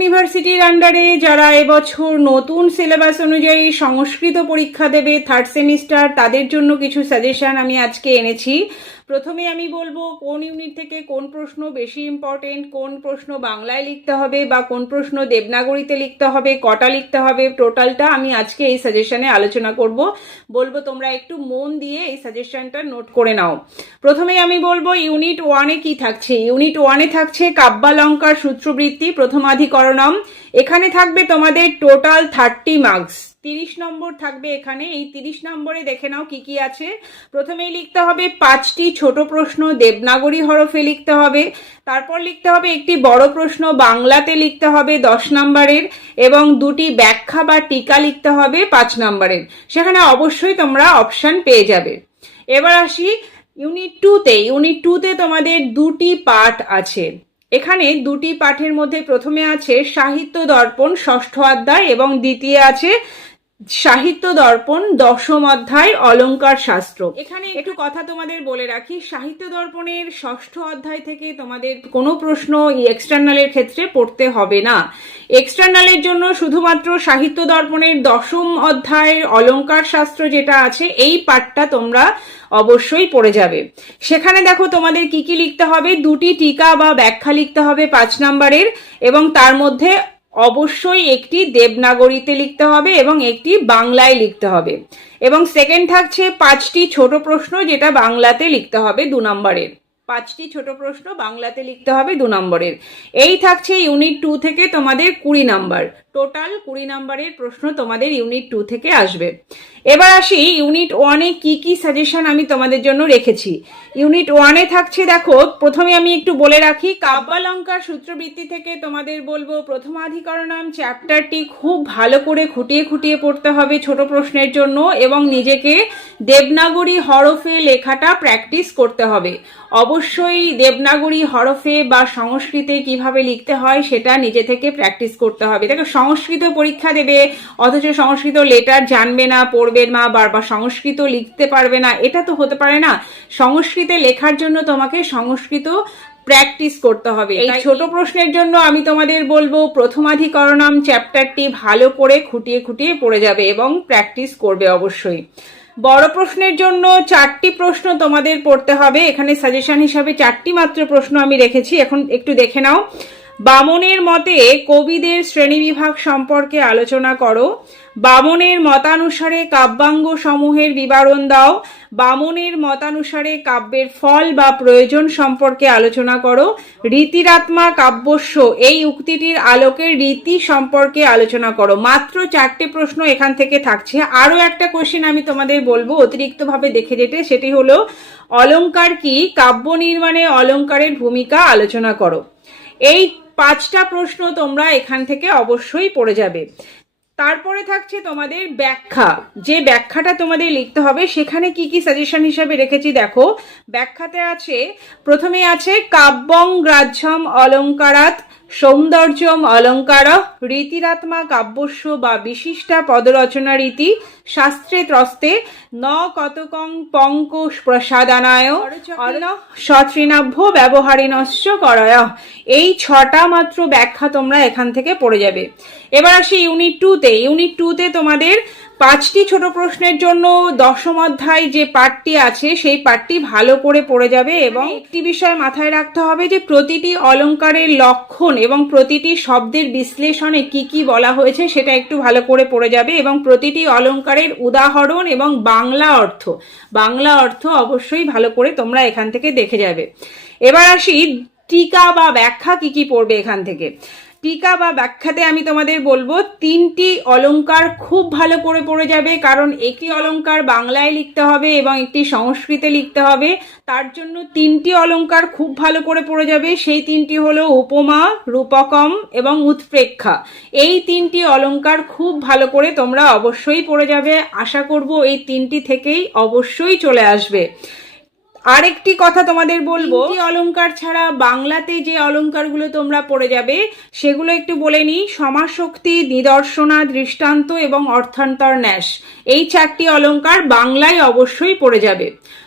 ইউনিভার্সিটির আন্ডারে যারা এবছর নতুন সিলেবাস অনুযায়ী সংস্কৃত পরীক্ষা দেবে থার্ড সেমিস্টার, তাদের জন্য কিছু সাজেশন আমি আজকে এনেছি। প্রথমে আমি বলবো কোন ইউনিট থেকে কোন প্রশ্ন বেশি ইম্পর্টেন্ট, কোন প্রশ্ন বাংলায় লিখতে হবে বা কোন প্রশ্ন দেবনাগরীতে লিখতে হবে, কটা লিখতে হবে, টোটালটা আমি আজকে এই সাজেশনে আলোচনা করব। বলবো তোমরা একটু মন দিয়ে এই সাজেশনটা নোট করে নাও। প্রথমেই আমি বলবো ইউনিট ওয়ানে কি থাকছে। ইউনিট ওয়ানে থাকছে কাব্যালঙ্কার সূত্রবৃত্তি প্রথমাধিকরণম। এখানে থাকবে তোমাদের টোটাল 30 মার্কস, 30 নম্বর থাকবে এখানে। এই 30 নম্বরে দেখে নাও কি কি আছে। প্রথমেই লিখতে হবে 5টি ছোট প্রশ্ন দেবনাগরী হরফে লিখতে হবে। তারপর লিখতে হবে একটি বড় প্রশ্ন বাংলাতে লিখতে হবে 10 নম্বরের, এবং 2টি ব্যাখ্যা বা টিকা লিখতে হবে 5 নম্বরের। সেখানে অবশ্যই তোমরা অপশন পেয়ে যাবে। এবার আসি ইউনিট 2তে। ইউনিট 2তে তোমাদের 2টি পাঠ আছে। এখানে 2টি পাঠের মধ্যে প্রথমে আছে সাহিত্য দর্পণ 6ষ্ঠ অধ্যায় এবং দ্বিতীয় আছে সাহিত্য দর্পণ 10ম অধ্যায় অলঙ্কার শাস্ত্র। এখানে একটু কথা তোমাদের বলে রাখি, সাহিত্য দর্পণের 6ষ্ঠ অধ্যায় থেকে তোমাদের কোনো প্রশ্ন এক্সটার্নালের ক্ষেত্রে পড়তে হবে না। এক্সটার্নালের জন্য শুধুমাত্র সাহিত্য দর্পণের 10ম অধ্যায়ের অলঙ্কার শাস্ত্র যেটা আছে এই পাঠটা তোমরা অবশ্যই পড়ে যাবে। সেখানে দেখো তোমাদের কি কি লিখতে হবে। 2টি টিকা বা ব্যাখ্যা লিখতে হবে 5 নম্বরের, এবং তার মধ্যে অবশ্যই একটি দেবনাগরীতে লিখতে হবে এবং একটি বাংলায় লিখতে হবে। এবং সেকেন্ড থাকছে 5টি ছোট প্রশ্ন যেটা বাংলাতে লিখতে হবে 2 নম্বরের। 5টি ছোট প্রশ্ন বাংলাতে লিখতে হবে 2 নম্বরের। এই থাকছে ইউনিট 2 থেকে তোমাদের 20 নাম্বার। টোটাল 20 নাম্বারের প্রশ্ন তোমাদের ইউনিট 2 থেকে আসবে। এবার আসি ইউনিট 1-এ কি কি সাজেশন আমি তোমাদের জন্য রেখেছি। ইউনিট 1-এ থাকছে, দেখো প্রথমে আমি একটু বলে রাখি, কাব্যালঙ্কার সূত্রবৃত্তি থেকে তোমাদের বলবো প্রথমাধিকরণম চ্যাপ্টারটি খুব ভালো করে খুঁটিয়ে খুঁটিয়ে পড়তে হবে ছোট প্রশ্নের জন্য, এবং নিজেকে দেবনাগরী হরফে লেখাটা প্র্যাকটিস করতে হবে। অবশ্যই দেবনাগরী হরফে বা সংস্কৃতে কিভাবে লিখতে হয় সেটা নিজে থেকে প্র্যাকটিস করতে হবে। দেখো সংস্কৃত পরীক্ষা দেবে অথচ সংস্কৃত লেটার জানবে না, পড়বে না, বা সংস্কৃত লিখতে পারবে না, এটা তো হতে পারে না। সংস্কৃতে লেখার জন্য তোমাকে সংস্কৃত প্র্যাকটিস করতে হবে। এই ছোট প্রশ্নের জন্য আমি তোমাদের বলবো প্রথমাধিকরণম চ্যাপ্টারটি ভালো করে খুঁটিয়ে খুঁটিয়ে পড়ে যাবে এবং প্র্যাকটিস করবে অবশ্যই। বড় প্রশ্নের জন্য 4টি প্রশ্ন তোমাদের পড়তে হবে। এখানে সাজেশন হিসাবে 4টি মাত্র প্রশ্ন আমি রেখেছি, এখন একটু দেখে নাও। বামনের মতে কবিদের শ্রেণীবিভাগ সম্পর্কে আলোচনা করো। বামনের মতানুসারে কাব্যাঙ্গ সমূহের বিবরণ দাও। বামনের মতানুসারে কাব্যের ফল বা প্রয়োজন সম্পর্কে আলোচনা করো। রীতিরাত্মা কাব্যস্য এই উক্তিটির আলোকের রীতি সম্পর্কে আলোচনা করো। মাত্র 4টে প্রশ্ন এখান থেকে থাকছে। আরো একটা কোশ্চেন আমি তোমাদের বলবো অতিরিক্তভাবে দেখে যেতে, সেটি হলো অলঙ্কার কি, কাব্য নির্মাণে অলঙ্কারের ভূমিকা আলোচনা করো। এই 5টা প্রশ্ন তোমরা এখান থেকে অবশ্যই পড়ে যাবে। তারপরে থাকছে তোমাদের ব্যাখ্যা। যে ব্যাখ্যাটা তোমাদের লিখতে হবে সেখানে কি কি সাজেশন হিসাবে রেখেছি দেখো। ব্যাখ্যাতে আছে, প্রথমে আছে কাব্যং গ্রাহ্যম অলঙ্কারাৎ সৌন্দর্যম অলঙ্কার রীতিরাত্মা কাব্যস্য বা বিশিষ্টা পদরচনা রীতি শাস্ত্রে ত্রস্তে ন কতকং পঙ্কোষ প্রসাদানায় সতৃণাভ্য ব্যবহারিণস্য করয়। এই 6টা মাত্র ব্যাখ্যা তোমরা এখান থেকে পড়ে যাবে। এবার আসি ইউনিট 2-তে। ইউনিট 2-তে তোমাদের 5টি ছোট প্রশ্নের জন্য 10ম অধ্যায় যে পাঠটি আছে সেই পাঠটি ভালো করে পড়ে যাবে, এবং একটি বিষয় মাথায় রাখতে হবে যে প্রতিটি অলঙ্কারের লক্ষণ এবং প্রতিটি শব্দের বিশ্লেষণে কি কি বলা হয়েছে সেটা একটু ভালো করে পড়ে যাবে, এবং প্রতিটি অলঙ্কারের উদাহরণ এবং বাংলা অর্থ অবশ্যই ভালো করে তোমরা এখান থেকে দেখে যাবে। এবার আসি টিকা বা ব্যাখ্যা কি কি পড়বে এখান থেকে। টিকা বা ব্যাখ্যাতে আমি তোমাদের বলবো 3টি অলঙ্কার খুব ভালো করে পড়ে যাবে, কারণ একটি অলঙ্কার বাংলায় লিখতে হবে এবং একটি সংস্কৃতে লিখতে হবে। তার জন্য 3টি অলঙ্কার খুব ভালো করে পড়ে যাবে। সেই 3টি হলো উপমা, রূপকম এবং উৎপ্রেক্ষা। এই 3টি অলঙ্কার খুব ভালো করে তোমরা অবশ্যই পড়ে যাবে। আশা করব এই 3টি থেকেই অবশ্যই চলে আসবে। আরেকটি কথা তোমাদের বলবো, অলঙ্কার ছাড়া বাংলাতে যে অলঙ্কারগুলো তোমরা পড়ে যাবে সেগুলো একটু বলে নিই। সমাসোক্তি, নিদর্শনা, দৃষ্টান্ত এবং অর্থান্তর ন্যাস, এই 4টি অলঙ্কার বাংলায় অবশ্যই পড়ে যাবে।